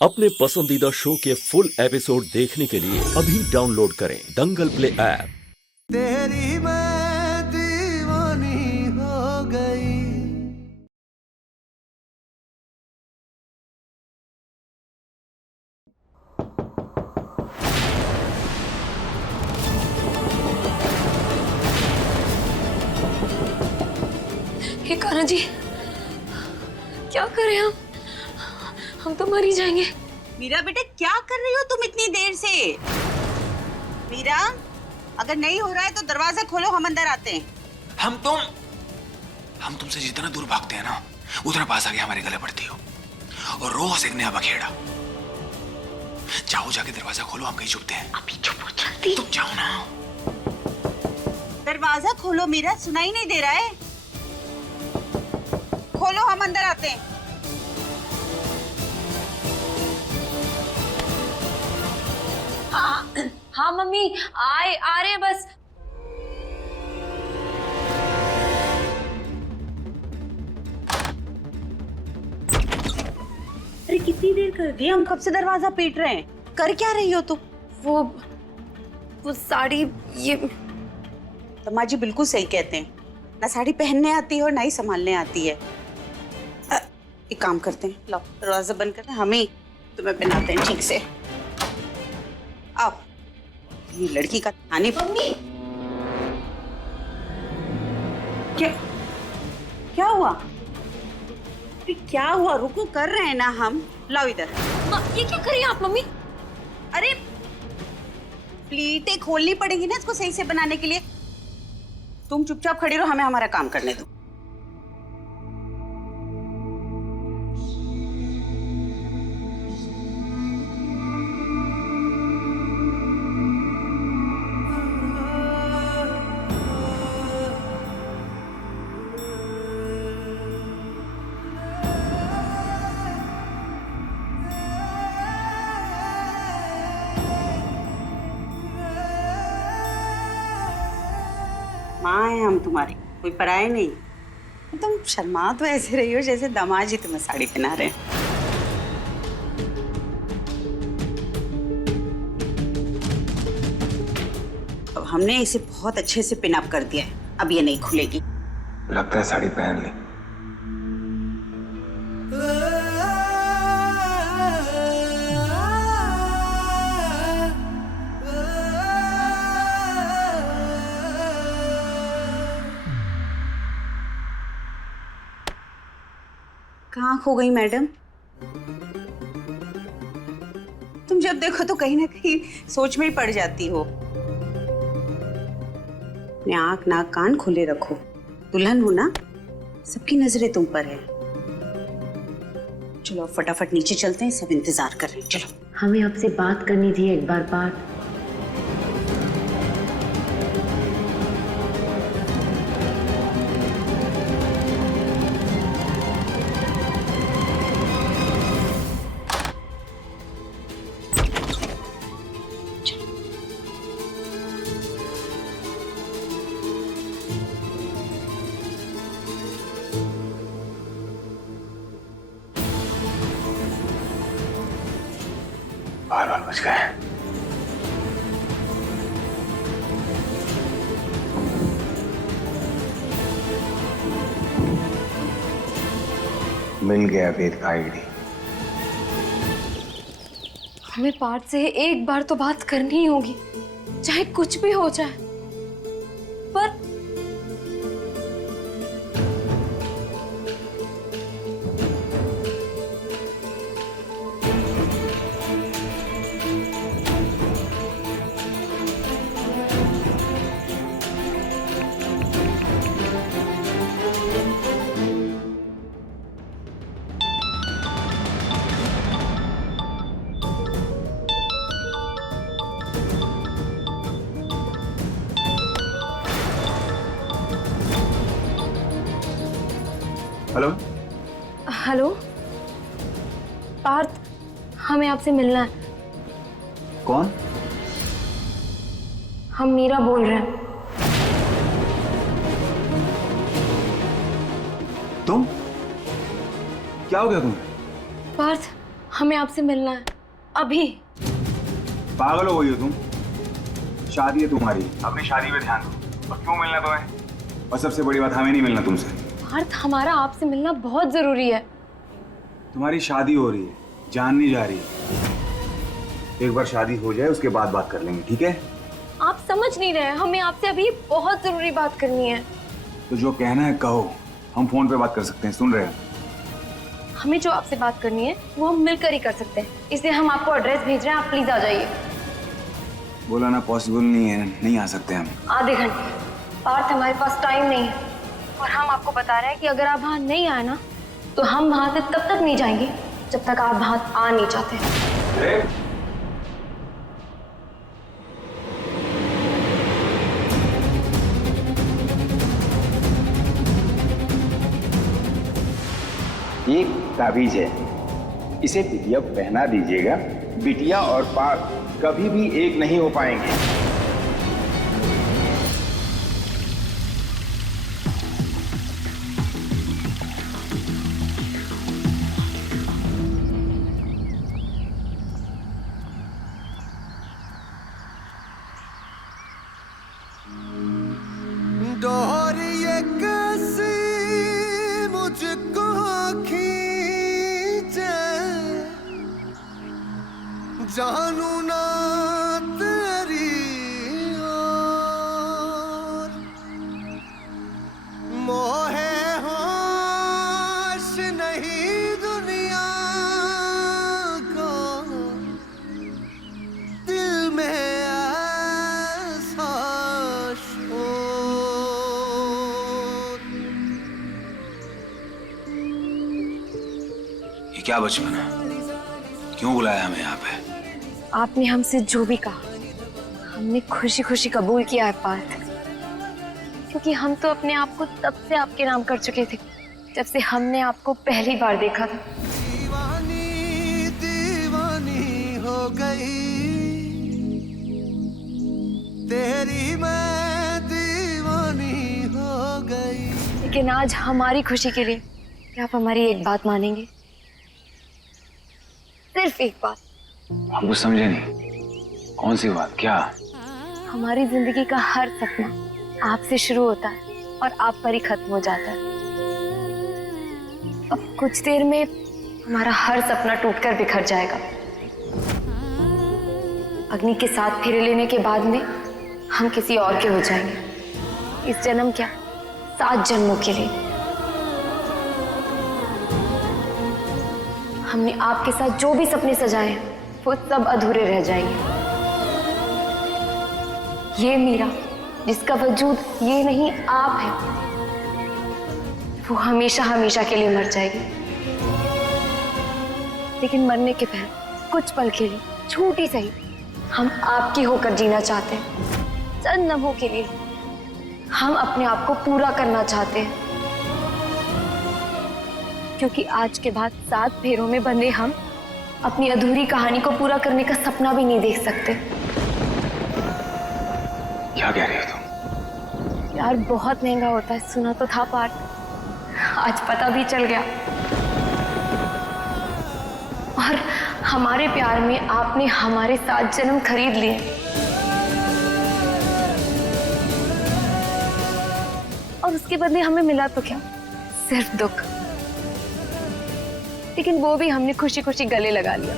अपने पसंदीदा शो के फुल एपिसोड देखने के लिए अभी डाउनलोड करें दंगल प्ले ऐप। तेरी मैं दीवानी हो गई। हे कान्हा जी, क्या करें हम तो मर ही जाएंगे। मीरा बेटे, क्या कर रही हो तुम इतनी देर से? मीरा, अगर नहीं हो रहा है तो दरवाजा खोलो, हम अंदर आते हैं। हम तुमसे जितना दूर भागते हैं ना, उतना पास आके हमारे गले पड़ती हो और रोज एक नया बखेड़ा। जाओ, जाके दरवाजा खोलो, हम कहीं छुपते हैं। अभी चुप हो जल्दी। तुम जाओ ना। दरवाजा खोलो मीरा, सुनाई नहीं दे रहा है? खोलो, हम अंदर आते हैं। हाँ मम्मी, आ रहे बस। अरे कितनी देर कर दी, हम कब से दरवाजा पीट रहे हैं। कर क्या रही हो तुम? वो साड़ी, ये तमाजी बिल्कुल सही कहते हैं, ना साड़ी पहनने आती है और ना ही संभालने आती है। एक काम करते हैं, लो दरवाजा बंद करते हैं, हम ही तुम्हें पहनाते हैं ठीक से। आओ, ये लड़की का थाने। मम्मी, क्या क्या हुआ? क्या हुआ? रुको, कर रहे हैं ना हम। लाओ इधर। ये क्या कर रही हैं आप मम्मी? अरे प्लीटें खोलनी पड़ेगी ना इसको सही से बनाने के लिए। तुम चुपचाप खड़ी रहो, हमें हमारा काम करने दो। माँ है हम तुम्हारी, कोई पराये नहीं। तुम शर्मा तो ऐसे रही हो जैसे दामाद जी तुम्हें साड़ी पहना रहे हैं। अब हमने इसे बहुत अच्छे से पिन अप कर दिया है, अब ये नहीं खुलेगी। लगता है साड़ी पहन ली। कहाँ खो गई मैडम? तुम जब देखो तो कहीं ना कहीं सोच में ही पड़ जाती हो। अपने आंख नाक कान खुले रखो, दुल्हन हो ना, सबकी नजरें तुम पर है। चलो फटाफट नीचे चलते हैं, सब इंतजार कर रहे हैं। चलो। हमें आपसे बात करनी थी एक बार बात। बाल बच गए। मिल गया वेद का आईडी। हमें पार्थ से एक बार तो बात करनी ही होगी, चाहे कुछ भी हो जाए। पर हेलो हेलो पार्थ, हमें आपसे मिलना है। कौन? हम मीरा बोल रहे हैं। तुम? क्या हो गया तुम्हें? पार्थ, हमें आपसे मिलना है अभी। पागल हो गई हो तुम? शादी है तुम्हारी, अपनी शादी पे ध्यान दो। और क्यों मिलना तुम्हें? और सबसे बड़ी बात, हमें नहीं मिलना तुमसे। पार्थ, हमारा आपसे मिलना बहुत जरूरी है। तुम्हारी शादी हो रही है, जान नहीं जा रही है। एक बार शादी हो जाए उसके बाद बात कर लेंगे, ठीक है? आप समझ नहीं रहे, हमें आपसे अभी बहुत जरूरी बात करनी है। तो जो कहना है कहो, हम फोन पे बात कर सकते हैं, सुन रहे हैं? हमें जो आपसे बात करनी है वो हम मिलकर ही कर सकते हैं, इसलिए हम आपको एड्रेस भेज रहे हैं, आप प्लीज आ जाइए। बोला ना पॉसिबल नहीं है, नहीं आ सकते हम। आधे घंटे। पार्थ, हमारे पास टाइम नहीं है और हम आपको बता रहे हैं कि अगर आप वहाँ नहीं आए ना तो हम वहाँ से तब तक नहीं जाएंगे जब तक आप वहाँ आ नहीं चाहते। ये ताबीज है, इसे बिटिया को पहना दीजिएगा। बिटिया और पार्थ कभी भी एक नहीं हो पाएंगे। डोरी ये कैसी मुझको खींचे, जानू ना तेरी ओर, मोहे होश नहीं दुनिया को, दिल में ऐसा शोर। ये क्या बचपन है? क्यों बुलाया हमें यहाँ पे? आपने हमसे जो भी कहा हमने खुशी खुशी कबूल किया है पार्थ, क्योंकि हम तो अपने आप को तब से आपके नाम कर चुके थे जब से हमने आपको पहली बार देखा था। दीवानी दीवानी हो गई, तेरी मैं दीवानी हो गई। लेकिन आज हमारी खुशी के लिए क्या आप हमारी एक बात मानेंगे? सिर्फ एक बात। हम कुछ समझे नहीं। कौन सी बात? क्या? हमारी जिंदगी का हर सपना आपसे शुरू होता है और आप पर ही खत्म हो जाता है। अब कुछ देर में हमारा हर सपना टूटकर बिखर जाएगा। अग्नि के साथ फेरे लेने के बाद में हम किसी और के हो जाएंगे। इस जन्म क्या, 7 जन्मों के लिए। हमने आपके साथ जो भी सपने सजाए हैं वो सब अधूरे रह जाएंगे। ये मीरा जिसका वजूद ये नहीं आप है, वो हमेशा हमेशा के लिए मर जाएगी। लेकिन मरने के पहले कुछ पल के लिए, छोटी सही, हम आपकी होकर जीना चाहते हैं। चंद लम्हों के लिए हम अपने आप को पूरा करना चाहते हैं, क्योंकि आज के बाद 7 फेरों में बंधे हम अपनी अधूरी कहानी को पूरा करने का सपना भी नहीं देख सकते। क्या कह रही हो तुम? यार बहुत महंगा होता है, सुना तो था पार्थ, आज पता भी चल गया। और हमारे प्यार में आपने हमारे 7 जन्म खरीद लिए, और उसके बदले हमें मिला तो क्या? सिर्फ दुख। लेकिन वो भी हमने खुशी खुशी गले लगा लिया।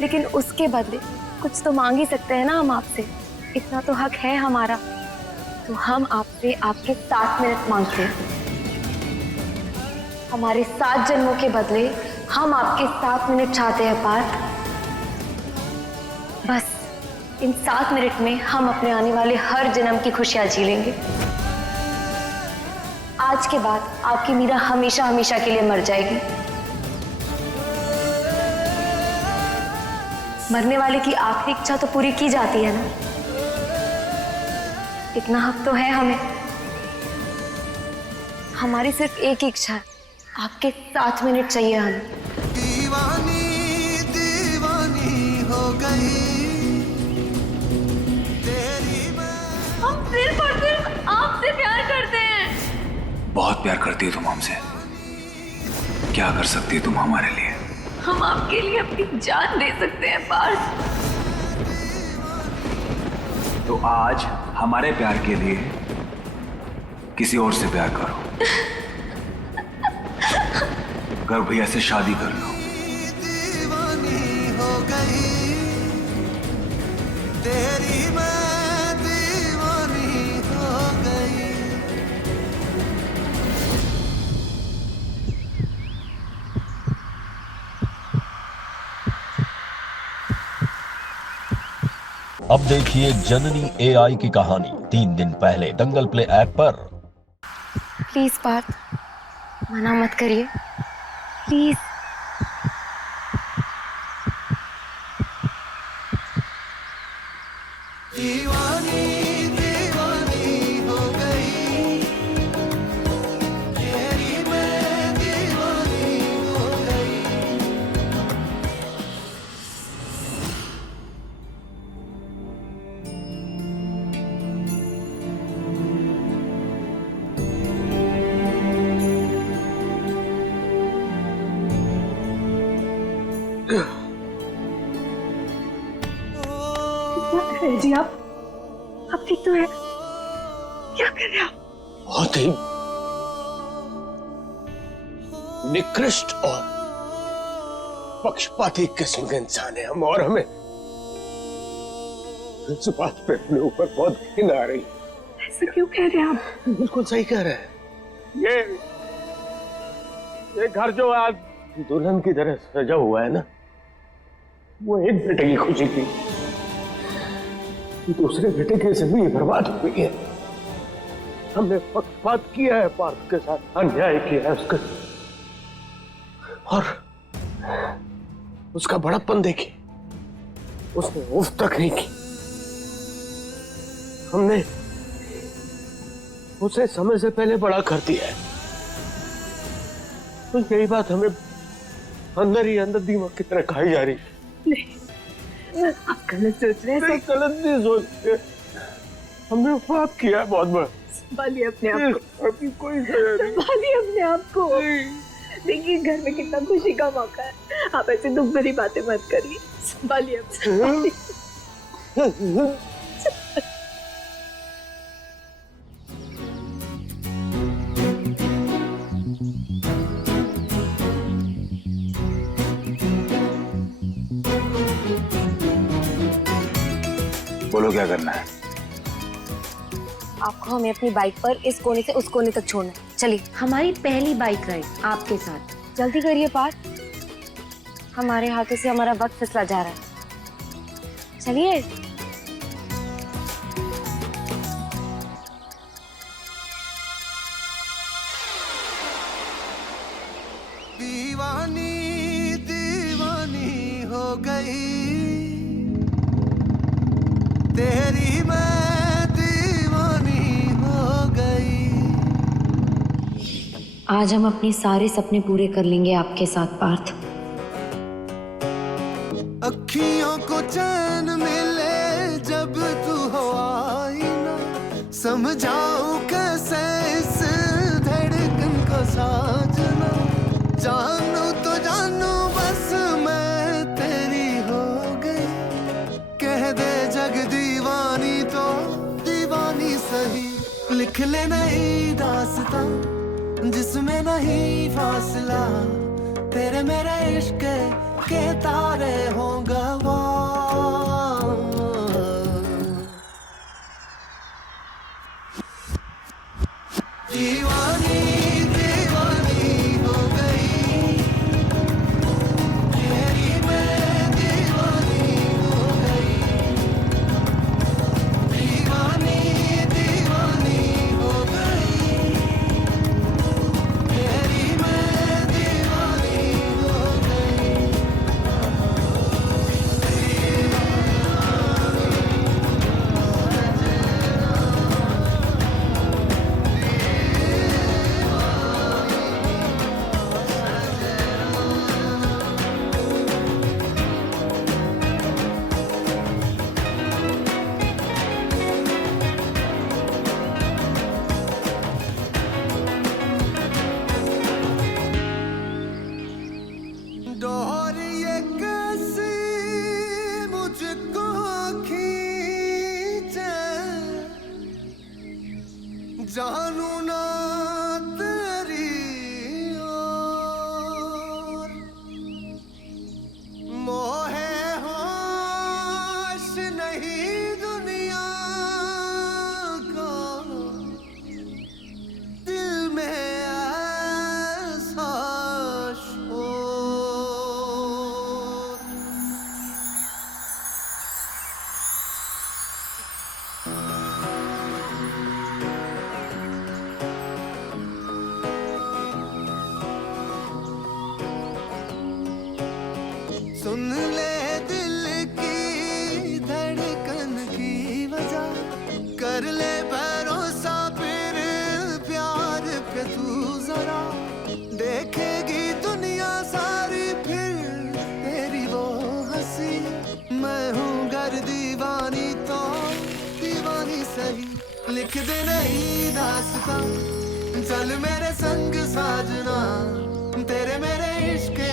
लेकिन उसके बदले कुछ तो मांग ही सकते हैं ना हम आपसे, इतना तो हक है हमारा। तो हम आपसे आपके 7 मिनट मांगते हैं। हमारे 7 जन्मों के बदले हम आपके 7 मिनट चाहते हैं पार्थ। बस इन 7 मिनट में हम अपने आने वाले हर जन्म की खुशियां जी लेंगे। आज के बाद आपकी मीरा हमेशा हमेशा के लिए मर जाएगी। मरने वाले की आखिरी इच्छा तो पूरी की जाती है ना, इतना हक तो है हमें। हमारी सिर्फ एक ही इच्छा है, आपके 7 मिनट चाहिए हमें। दीवानी दीवानी हो गई, तेरी मैं। हम सिर्फ और सिर्फ आपसे प्यार करते हैं। बहुत प्यार करती हो तुम हमसे। क्या कर सकती हो तुम हमारे लिए? हम आपके लिए अपनी जान दे सकते हैं पार्थ। तो आज हमारे प्यार के लिए किसी और से प्यार करो, गर्भ भैया से शादी कर लो। दीवानी हो गई तेरी मैं दीवानी हो गई। अब देखिए जननी AI की कहानी 3 दिन पहले दंगल प्ले ऐप पर। प्लीज पार्थ, मना मत करिए प्लीज। दीवानी दीवानी हो गई तेरी मैं दीवानी हो गई। क्या कर रहे हैं जी आप ठीक तो है? क्या कर रहे हैं आप? बहुत ही निकृष्ट और पक्षपाती किस्म के इंसान है हम, और हमें इस बात पे अपने ऊपर बहुत घिन आ रही। ऐसे क्यों कह रहे हैं आप? बिल्कुल सही कह रहे हैं। ये घर जो आज दुल्हन की तरह सजा हुआ है ना, वो एक बेटे की खुशी थी, दूसरे बेटे की जिंदगी बर्बाद हो गई है। हमने पक्षपात किया है, पार्थ के साथ अन्याय किया है उसके, और उसका बड़प्पन देखिए, उसने उफ तक नहीं की। हमने उसे समय से पहले बड़ा कर दिया है, तो यही बात हमें अंदर ही अंदर दीमक की तरह खाई जा रही है। नहीं, आप गलत सोच रहे हैं। गलत नहीं सोचते, हमने पाप किया है बहुत बड़ा। संभालिए अपने आप को, अभी कोई सजा नहीं। संभालिए अपने आप को। देखिए घर में कितना खुशी का मौका है, आप ऐसे दुख भरी बातें मत करिए। संभालिए अपने। बोलो क्या करना है? आपको हमें अपनी बाइक पर इस कोने से उस कोने तक छोड़ना है। चलिए। हमारी पहली बाइक राइड आपके साथ। जल्दी करिए पार्थ, हमारे हाथों से हमारा वक्त फिसला जा रहा है। चलिए। दीवानी दीवानी हो गई तेरी मैं दीवानी हो गई। आज हम अपने सारे सपने पूरे कर लेंगे आपके साथ पार्थ। अखियों को चैन मिले जब तू हो आईना, समझाऊं कैसे इस धड़कन को साजना। जानू तो जानू बस मैं तेरी हो गई, कह दे जग दीवानी तो दीवानी सही। लिख ले नई दास्तां जिसमें नहीं फासला, तेरे मेरे इश्क के तारे हों गवाह। दीवानी दीवानी हो गई तेरी मैं दीवानी हो गई। दीवानी दीवानी हो गई तेरी मैं दीवानी हो गई। सुन ले दिल की धड़कन की वजह, कर ले भरोसा फिर प्यार पे तू जरा, देखेगी दुनिया सारी फिर तेरी वो हंसी। मैं हूँ घर दीवानी तो दीवानी सही, लिख दे नई दास्तां, चल मेरे संग साजना, तेरे मेरे इश्क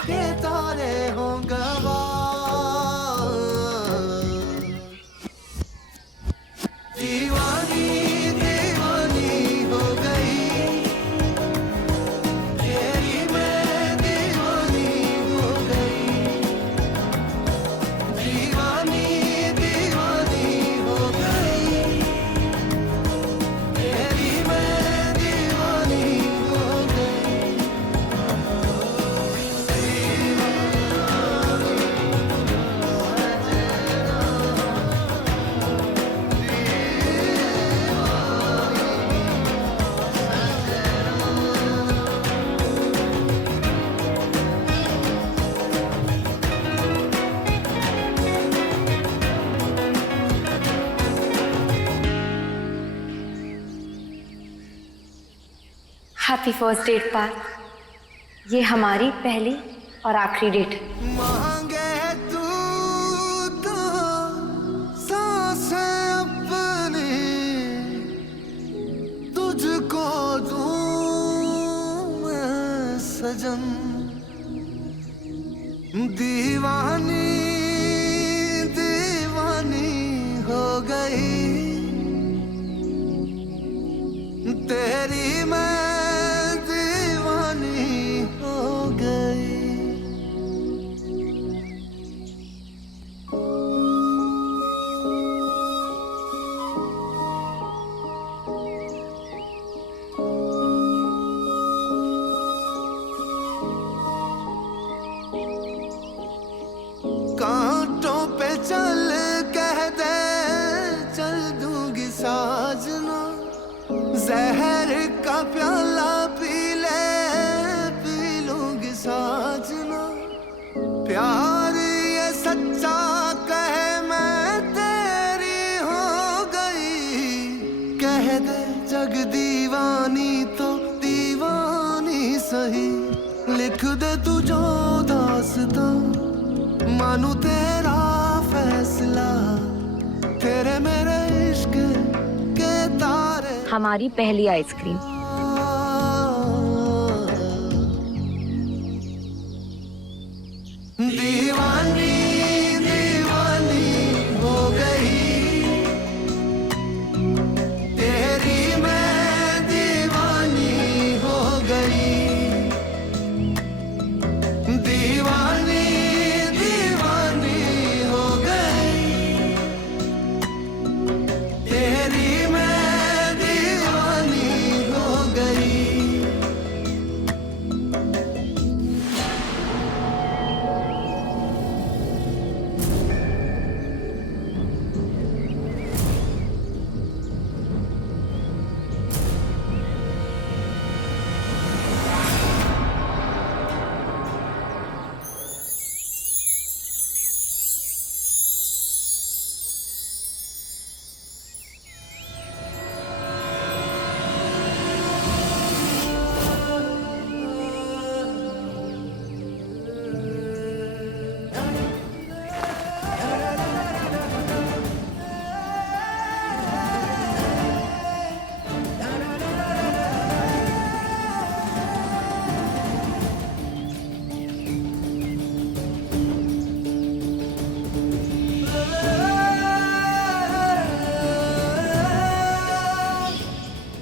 के तारे हों गवाह। दीवानी दीवानी हो गई, तेरी मैं दीवानी हो गई, दीवानी दीवानी हो गई, तेरी मैं दीवानी हो गई। हैप्पी फर्स्ट डेट पार्थ, ये हमारी पहली और आखिरी डेट है। मांगे तू तो सांसें अपनी, तुझको दूं मैं सजन, दीवानी दीवानी हो गई, तेरी मैं दीवानी हो गई। कांटों पे चल कह दे, चल दूंगी साजना, जहर का प्याला पी ले, पी लूंगी साजना, प्यार ये सच्चा कहे मैं तेरी हो गई, कह दे जग दीवानी तो दीवानी सही, लिख दे तू जो दास्तां, मानू तेरा फैसला, तेरे मेरे इश्क के तारे। हमारी पहली आइसक्रीम। दीवानी दीवानी हो गई, तेरी मैं दीवानी हो गई, दीवानी दीवानी हो गई, तेरी मैं दीवानी हो गई।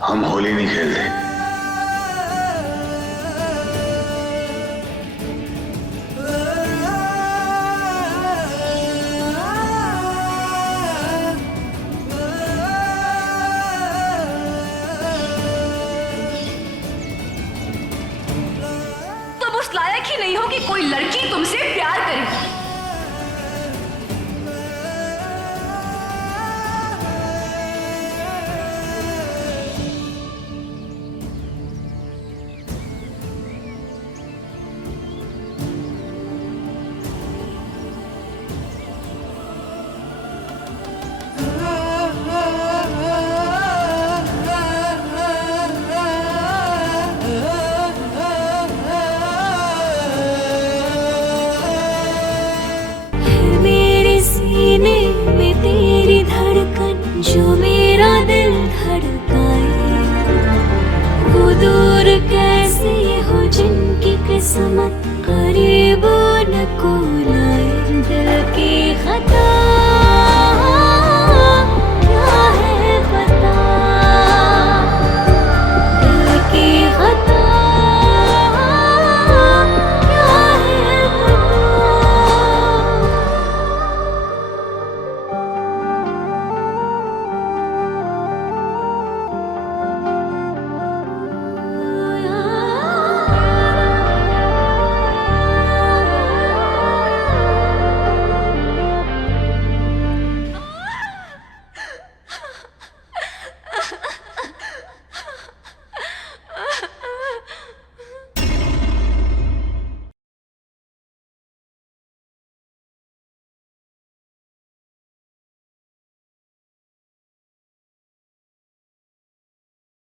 हम होली नहीं खेलते। तुम उस लायक ही नहीं हो कि कोई लड़की तुमसे प्यार करे। जो मेरा दिल धड़काए, वो दूर कैसे हो जिनकी किस्मत करीब